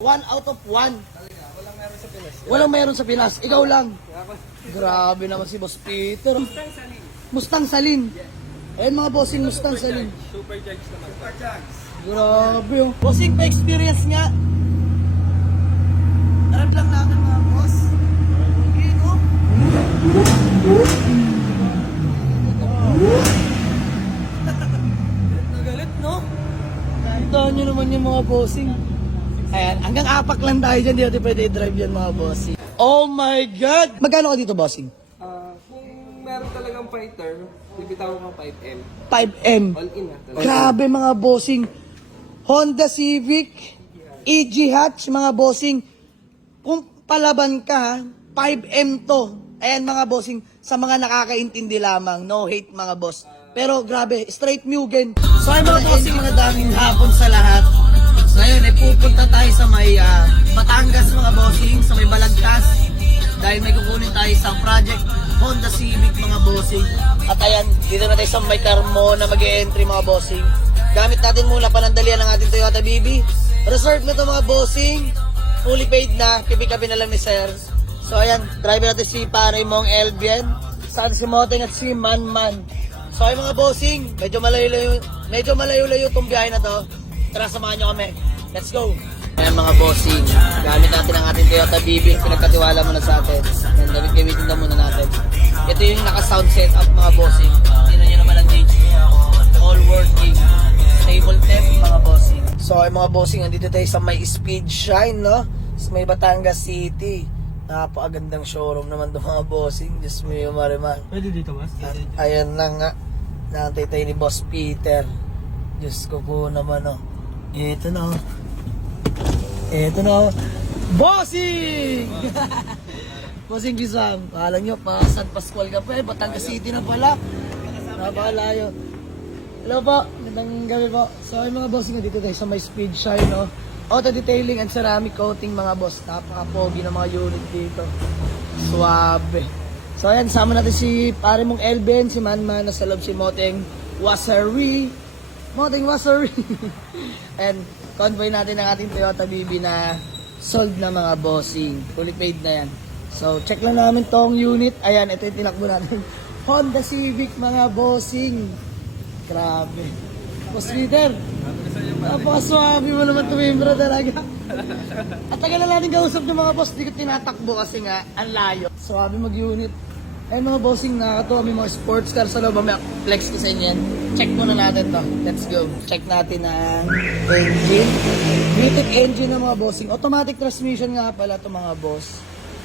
1 out of 1. Walang meron sa Pinas. Walang meron sa Pinas. Ikaw lang. Grabe naman si Boss Peter. Mustang Salin. Ayun mga bossing, Mustang Salin. Supercharged naman. Supercharged. Grabe oh. Bossing, pa-experience nga. Tarap lang natin mga boss. Okay, no? Nagalit, no? Tandaan nyo naman yung mga bossing. Ayan, hanggang apak lang tayo dyan. Di natin pwede i-drive yan mga bossing. Oh my God! Magkano ka dito, bossing? Kung meron talagang fighter, bibitaw ko ng 5M. 5M. All in na talaga. Grabe mga bossing. Honda Civic, EG Hatch mga bossing. Kung palaban ka, 5M to. Ayan mga bossing, sa mga nakakaintindi lamang. No hate mga boss. Pero grabe, straight Mugen. So ay mga bossing, mga daming hapon sa lahat. Ngayon, pupunta tayo sa may Batangas mga bossing, sa may Balagtas. Dahil may kukunin tayo sa project Honda Civic mga bossing. At ayan, dito na tayo sa may Carmona mag-e-entry mga bossing. Gamit natin muna panandalian ng ating Toyota BB. Reserve na to mga bossing. Fully paid na, pipick-upin na lang ni Sir. So ayan, driver natin si Pare Mong Elbian. Saan si Moteng at si Manman. So ay mga bossing, medyo malayo-layo itong biyahe na to. Tara, samahan nyo kami. Let's go! Ayan mga bossing, gamit natin ang ating Toyota BB. Pinagkatiwala muna sa atin. Ayan, gamitin na muna natin. Ito yung naka-sound setup mga bossing. Tingnan nyo naman ang gauge. All working. Stable temp mga bossing. So ay mga bossing, andito tayo sa may Speed Shine, no? Sa may Batangas City. Napakagandang showroom naman to mga bossing. Diyos mo yung marimar. Pwede dito, mas? Ayan na nga. Nakantay tayo ni Boss Peter. Diyos ko po naman, oh. Ito na, oh. Ito na, oh. Bossing! Bossing Gisam. Alam nyo, pa San Pascual ka pa, Batangas City na pala. Napakalayo. Hello po, magandang gabi po. So ay mga bossing, dito tayo sa may Speed Shine, no? Auto detailing and ceramic coating mga boss. Napaka-pogi ng mga unit dito. Suabe. So ayan, sama natin si Pare Mong Elben, si Manman, nasa loob si Moteng Wassery. Moteng Wassery. And convoy natin ang ating Toyota BB na sold na mga bossing. Fully paid na yan. So check lang namin tong unit. Ayan, ito yung tinakbo natin. Honda Civic mga bossing. Grabe. Boss Peter, napakaswabe mo naman tumembro talaga. At tagal na natin kausap ng mga boss, di ko tinatakbo kasi nga, ang layo. Swabe mag-unit. Ayun mga bossing, nakakatuwa may mga sports car sa loob. May flex ko sa inyo yan. Check muna natin to. Let's go. Check natin ang engine. Beauty engine ng mga bossing. Automatic transmission nga pala to mga boss.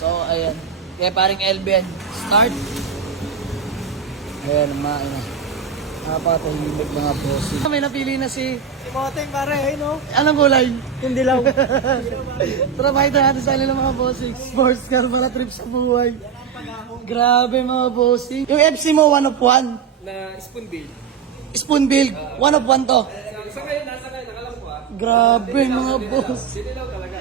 So, ayan. Kaya paring LBN. Start. Ayan, umain na. Napakatahimik mga bossing. May napili na si Moteng, pare, no? anong kulay? Yung dilaw. Tara, makita natin sa kanila mga bossing. Sports car para trip sa buhay. Grabe mga bossing. Yung FC mo, 1 of 1. Na spoon build. Spoon build, 1 of 1 to. Sa ngayon, nasa ngayon, nakalam ko Grabe mga boss. Dinilaw talaga.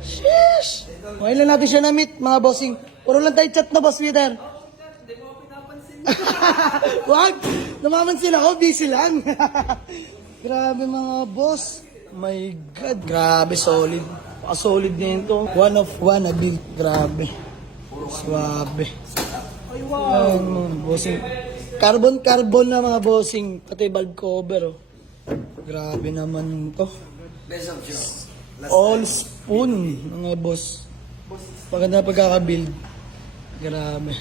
Sheesh! Ngayon lang natin siya na-meet mga bossing. Puro lang tayo chat na boss, Peter. Hindi mo ako pinapansin. Wag! Namamansin ako, busy lang. Grabe mga boss. My God. Grabe, solid. Solid na yun to. 1 of 1 na build. Grabe. Suabe. Ay, wow. Ayan mga bossing. Carbon na mga bossing. Pati valve cover, oh. Grabe naman to. All spoon, mga boss. Maganda pagkakabuild. Grabe.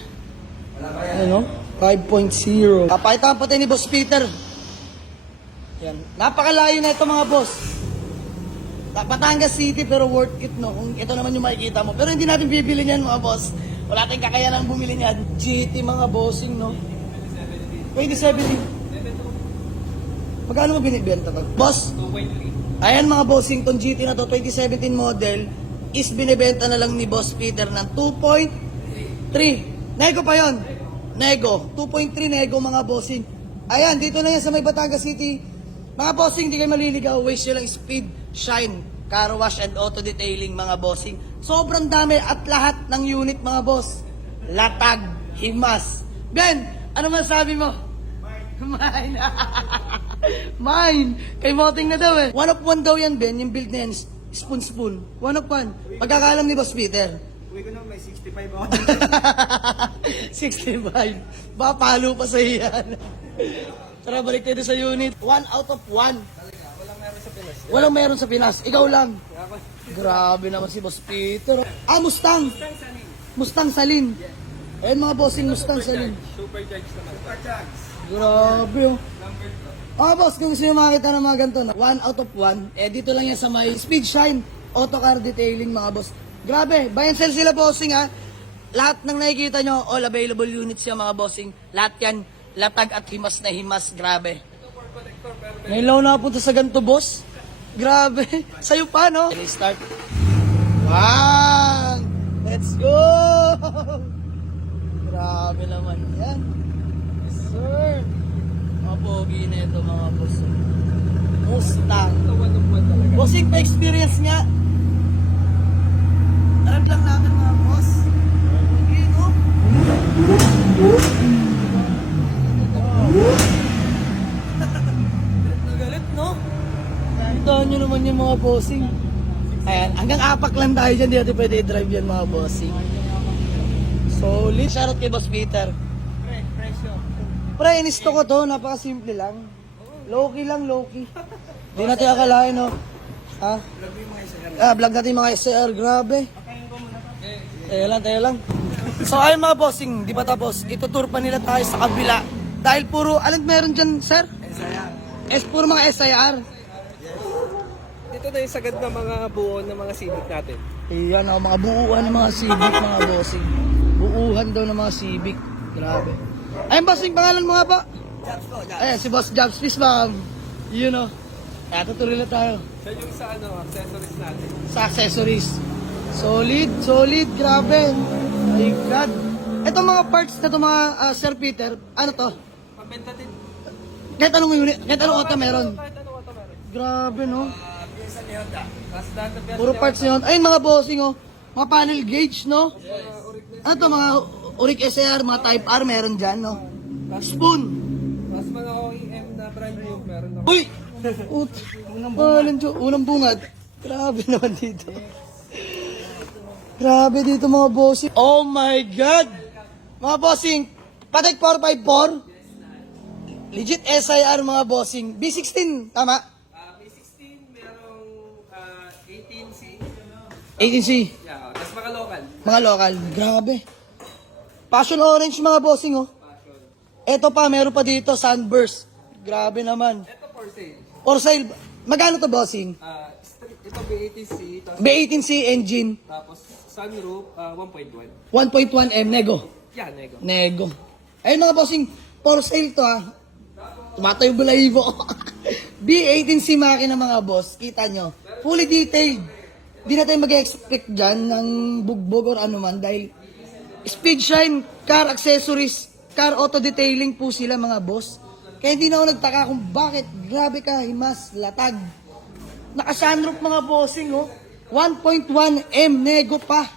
Ano? 5.0. Papakita pa tayo ni Boss Peter. Yan. Napakalayo na ito mga boss. Batangas City pero worth it, no? Kung ito naman yung makikita mo. Pero hindi natin bibili niyan mga boss. Wala tayong kakayanan bumili niyan. GT mga bossing, no? 2017. Magkano mo binibenta to? Boss? 2.3. Ayan mga bossing, tong GT na to, 2017 model, is binibenta na lang ni Boss Peter ng 2.3. Nego pa yon. Nego. 2.3 nego mga bossing. Ayan, dito na yan sa may Batangas City. Mga bossing, hindi kayo maliligaw. Waste nyo lang Speed, Shine, Car Wash and Auto Detailing mga bossing. Sobrang dami at lahat ng unit mga boss. Latag, himas. Ben, ano masabi mo? Mine. Mine. Kay Moteng na daw eh. 1 of 1 daw yan, Ben. Yung build na yan. Spoon. One of one. Pagkakalam ni Boss Peter. Uwi ko na, may 65 ako. 65. Baka palo pa sa iyan. Tara, balik tayo sa unit. 1 out of 1. Walang meron sa Pinas. Ikaw lang. Grabe naman si Boss Peter. Mustang. Mustang Salin. Ayun mga bossing, Mustang Salin. Supercharged naman. Supercharged. Grabe oh. Boss, kung gusto nyo makakita ng mga ganito, 1 out of 1, dito lang yan sa may Speed Shine Auto Car Detailing mga boss. Grabe, buy and sell sila bossing ha. Lahat ng nakikita nyo, all available units yan mga bossing. Lahat yan, latag at himas na himas, grabe. Ngayon lang ako nakapunta sa ganito boss. Grabe, sa'yo pa no? Start. Wow! Let's go! Grabe naman yan. Yes sir. Mga pogi na ito mga boss. Mustang. Bossing pa experience nga. Tarag lang natin mga boss. Okay, no? Galit, no? Kita nyo naman yung mga bossing. Ayan, hanggang apak lang tayo dyan. Di natin pwede i-drive yan mga bossing. Solid. Shoutout kay Boss Peter. Pre, inisto ko to. Napakasimple lang. Low-key lang, low-key. Di natin akalain, no? Ha? Vlog natin yung mga SR. Grabe. Tayo lang. So, ayun mga bossing, di pa tapos. Itutour pa nila tayo sa kabila. Dahil puro, alin meron dyan, sir? SIR. Puro mga SIR. Dito na yung sagad ng mga buo ng mga Civic natin. Iyan, mga buuhan ng mga Civic, mga bossing. Buuhan daw ng mga Civic. Grabe. Ayun, bossing, pangalan mo nga pa? Ayan, si Boss Jobs, please ba? You know. Kaya tutuloy na tayo. Siya yung sa accessories natin. Sa accessories. Solid, grabe. My God. Ito mga parts na ito mga Sir Peter, ano to? Pabenta din. Kahit anong unit, kahit anong auto meron. Kahit ano ka meron. Grabe no. Piyesa ni Honda. Standard piyesa Puro parts yun. Ayun mga bossing oh. Mga panel gauge no. Ano to mga Uric SR, mga Type R meron dyan no. Spoon. Mas mga OEM na brand new meron ako. Uy! Unang bungad. Grabe naman dito. Grabe dito mga bossing. Oh my God! Mga bossing, Patek 454. Legit SIR mga bossing. B16, tama? B16, merong 18C. 18C. Yeah, tapos mga local. Mga local. Grabe. Passion orange mga bossing oh. Eto pa, meron pa dito, sunburst. Grabe naman. Ito for sale. For sale, magkano to bossing? Ito B18C, tapos, B18C engine, tapos sunroof 1.1. 1.1M nego. Yeah, nego. Nego. Ayun mga bossing, for sale to ha. Tumatayo balahibo. B18C makina mga boss, kita nyo. Fully detailed. Di na tayo mag-expect dyan ng bugbog or ano man dahil Speed Shine, car accessories, car auto detailing po sila mga boss. Kaya hindi na ako nagtaka kung bakit grabe ka, himas, latag. Naka-sunroof mga bossing oh. 1.1M nego pa.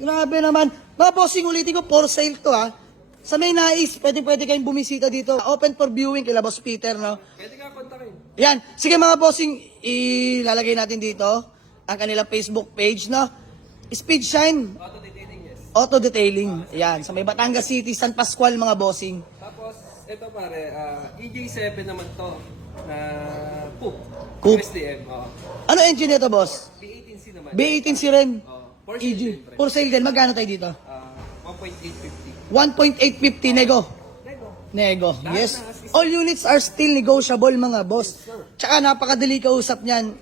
Grabe naman. Mga bossing ulitin ko, for sale to ha. Sa may nais, pwede kayong bumisita dito. Open for viewing kila Boss Peter no. Pwede ka kontakin. Yan. Sige mga bossing, ilalagay natin dito ang kanilang Facebook page no. Speed Shine Auto detailing, yes. Auto Detailing. Yan. Sa may Batangas City, San Pascual mga bossing. Tapos, ito pare, EJ7 naman to. Na Coupe. Coupe. USDM. Ano engine nito boss? B18C naman. B18C rin. For sale EG. din, pre. For sale din. Magkano tayo dito? 1.850. 1.850 nego. Nego. Yes. All units are still negotiable mga boss. Tsaka napakadali kausap niyan.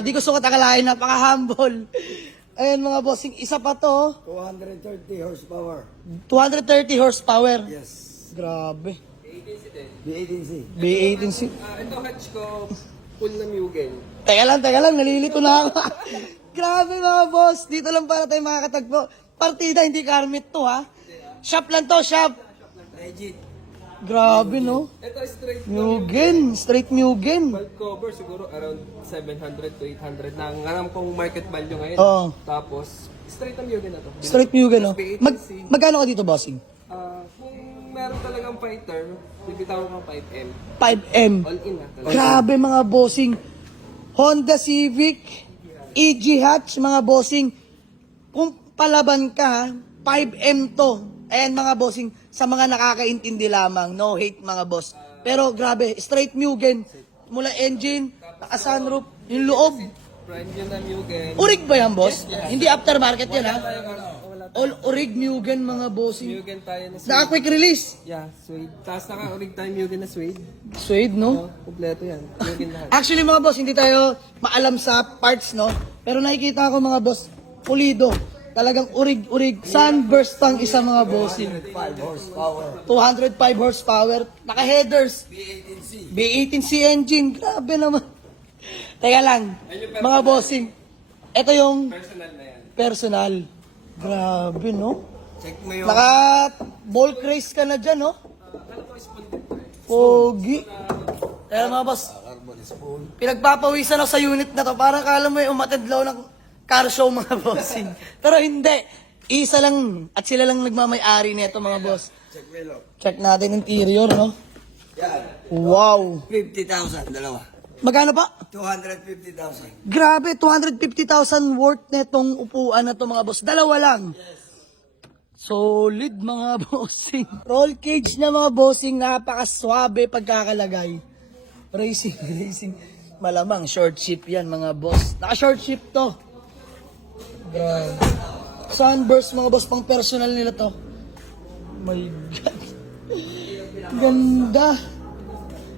Di ko sukat akalain, napaka-humble. Ayun mga bossing, isa pa to. 230 horsepower. 230 horsepower. Yes. Grabe. B18C din. B18C. B18C. Ito hatch ko, full na Mugen. Teka lang, nalilito na ako. Grabe mga boss, dito lang para tayo makakatagpo. Partida, hindi karmit to ha. Shop lang to, shop. Legit. Grabe no. Ito straight Mugen, straight Mugen. valve cover siguro around 700 to 800 na ang alam kong market value ngayon. Oo. Tapos, straight na Mugen na to. Straight Mugen no. Tapos B18C. Magkano ka dito bossing? Kung meron talagang fighter, bibitawan ko 5M. 5M. All in na talaga. Grabe mga bossing. Honda Civic. EG hatch, mga bossing. Kung palaban ka, 5M to. Ayan mga bossing, sa mga nakakaintindi lamang. No hate mga boss. Pero grabe, straight Mugen. Mula engine, naka-sunroof, yung loob. Brand new na Mugen. Urig ba yan, boss? Hindi aftermarket yan, ha? Wala All urig Mugen, mga bossing. Mugen tayo na suede. Naka-quick release. Yeah, suede. Tapos naka-urig tayo Mugen na suede. Suede, no? Kompleto yan. Mugen lahat. Actually, mga boss, hindi tayo maalam sa parts, no? Pero nakikita ko, mga boss, pulido. Talagang urig-urig. Sunburst ang isa, mga bossing. 5 horsepower. 205 horsepower. Naka-headers. B18C. B18C engine. Grabe naman. Teka lang, mga bossing. Ito yung Personal na yan. personal. Grabe, no? Check mo yung... Naka-ball race ka na dyan, no? Pogi. Kaya mga boss, Carbon spool. pinagpapawisan ako sa unit na to. Parang kala mo yung umatidlaw ng car show, mga bossing. Pero hindi. Isa lang. At sila lang nagmamay-ari nito, mga boss. Check mo yung... Check natin interior, no? Yan. Wow. 50,000, dalawa. Magkano pa? 250,000. Grabe, 250,000 worth netong upuan na to, mga boss. Dalawa lang. Solid, mga bossing. Roll cage na, mga bossing. Napakaswabe pagkakalagay. Racing. Malamang short ship yan, mga boss. Naka-short ship to. Grabe. Sunburst, mga boss, pang personal nila to. My God. Ganda.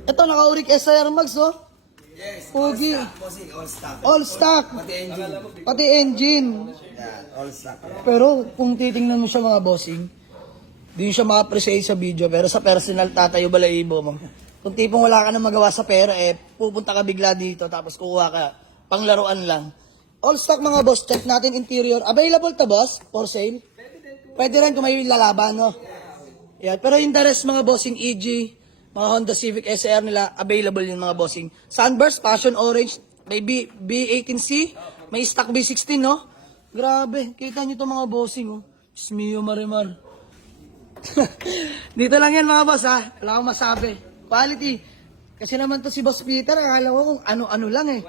Ito, naka-uric SIR Max, oh. Yes. Pogi. Bossing, all stock. All stock. Pati engine. Pati engine. Yan, all stock. Pero kung titingnan mo siya, mga bossing, di siya ma-appreciate sa video. Pero sa personal, tatayo balahibo mo. Kung tipong wala ka na magawa sa pera, pupunta ka bigla dito, tapos kukuha ka. Panglaruan lang. All stock, mga boss. Check natin interior. Available to, boss? For sale? Pwede rin kung may lalaban, no? Yan. Pero yung the rest, mga bossing, EG, mga Honda Civic SR nila, available yung mga bossing. Sunburst, Passion Orange, may B18C, may stock B16, no? Grabe, kita nyo itong mga bossing, oh. Diyos mio, marimar. Dito lang yan, mga boss, ha? Wala akong masabi. Quality. Kasi naman to si Boss Peter, akala ko kung ano-ano lang, eh.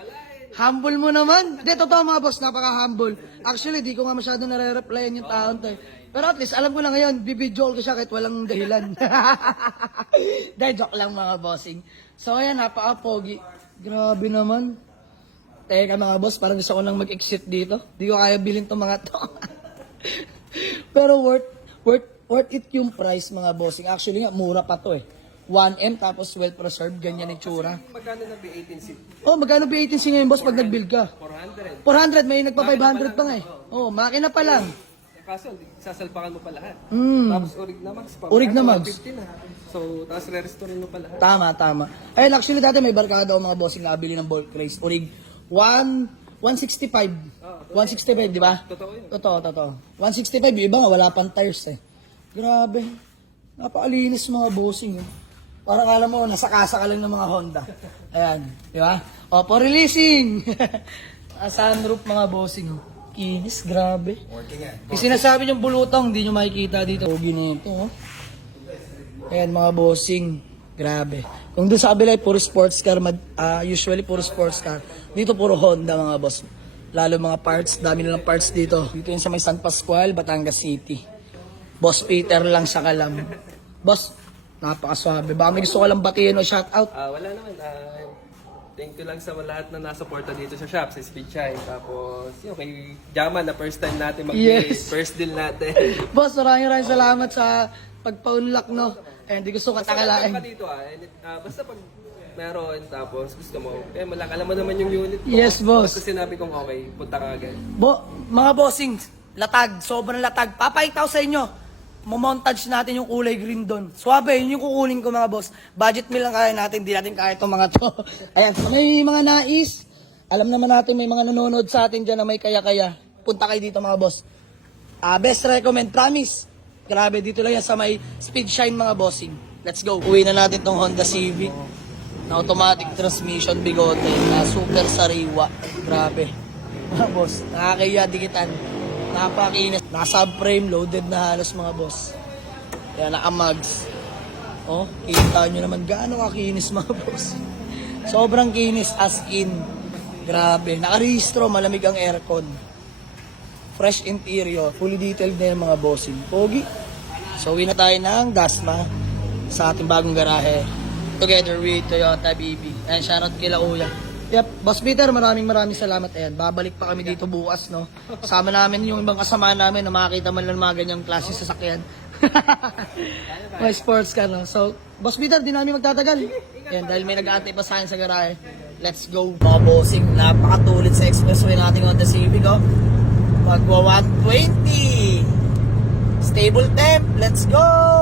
Humble mo naman. Hindi, totoo, mga boss, napaka-humble. Actually, di ko nga masyado nare-replyan yung taon to, eh. Pero at least, alam ko na ngayon, bibidyo ko siya kahit walang dahilan. Dahil joke lang, mga bossing. So, ayan, napaka-pogi. Grabe naman. Teka, mga boss, parang gusto ko nang mag-exit dito. Di ko kaya bilhin tong mga to. Pero worth it yung price, mga bossing. Actually nga, mura pa to, eh. 1M, tapos well-preserved, ganyan yung tsura. Magkano na B18C? Oh, magkano B18C ngayon, boss, pag nag-build ka? 400. 400, may nagpa 500 pa nga, eh. Oh, makina pa lang. Kaso, sasalpakan mo pa lahat. Mm. Tapos urig na max. Urig na max. 150 na. So, tapos re-restorein mo pa lahat. Tama. Ayun, actually dati may barkada ako, mga bossing, nakabili ng bulk race. Urig, 165. 165, di ba? Totoo yun. Totoo. 165, yung iba nga, wala pang tires, eh. Grabe. Napakalinis, mga bossing, eh. Parang alam mo, nasa kasa ka lang ng mga Honda. Ayan, di ba? O, for releasing. Sunroof, mga bossing, oh. Kinis, grabe. Working yan. Yung sinasabi niyong bulutong, hindi nyo makikita dito. Pogi na ito, oh. Ayan, mga bossing. Grabe. Kung doon sa kabila, puro sports car, usually puro sports car. Dito puro Honda, mga boss. Lalo mga parts, dami nilang parts dito. Dito yun sa may San Pascual, Batangas City. Boss Peter lang sa Kalam. Boss, napakaswabe. Baka may gusto ko lang batiin o shoutout. Wala naman. Thank you lang sa lahat na nasuporta dito sa shop, sa Speed Shine. Tapos, yun, kay Jaman na first time natin Yes. first deal natin. Boss, maraming salamat sa pagpaunlak, no? Eh, hindi gusto Basta ka katakalain. dito basta pag meron tapos gusto mo, kaya malak, alam mo naman yung unit ko. Yes, boss. Basta sinabi kong okay, punta ka agad. Mga bossing, latag, sobrang latag. Papakita ko sa inyo. Mamontage natin yung kulay green doon. Swabe, yun yung kukunin ko, mga boss. Budget meal lang kaya natin, di natin kaya itong mga to. Ayan, so may mga nais. Alam naman natin may mga nanonood sa atin dyan na may kaya-kaya. Punta kayo dito, mga boss. Best recommend, promise. Grabe, dito lang yan sa may Speed Shine, mga bossing. Let's go. Uwi na natin tong Honda Civic na automatic transmission bigote na super sariwa. Grabe. Mga boss, nakakaya dikitan. Napakinis. Naka-subframe, loaded na halos, mga boss. Kaya naka-mugs. Oh, kita nyo naman gaano kakinis, mga boss. Sobrang kinis as in. Grabe. Nakarehistro, malamig ang aircon. Fresh interior. Fully detailed na yung mga bossing. Pogi. So, uwi na tayo ng Dasma sa ating bagong garahe. Together with Toyota BB. And shoutout kila Uya. Yep, Boss Peter, maraming salamat. Ayan, babalik pa kami dito bukas, no? Sama namin yung ibang kasama namin na makakita man lang mga ganyang klase sasakyan. May sports car, no? So, Boss Peter, di namin magtatagal. Ayan, dahil may nag-aantay pa sa akin sa garahe. Let's go. Mga bossing, napakatulit sa expressway natin Honda Civic, oh. Magwa 120. Stable temp, let's go!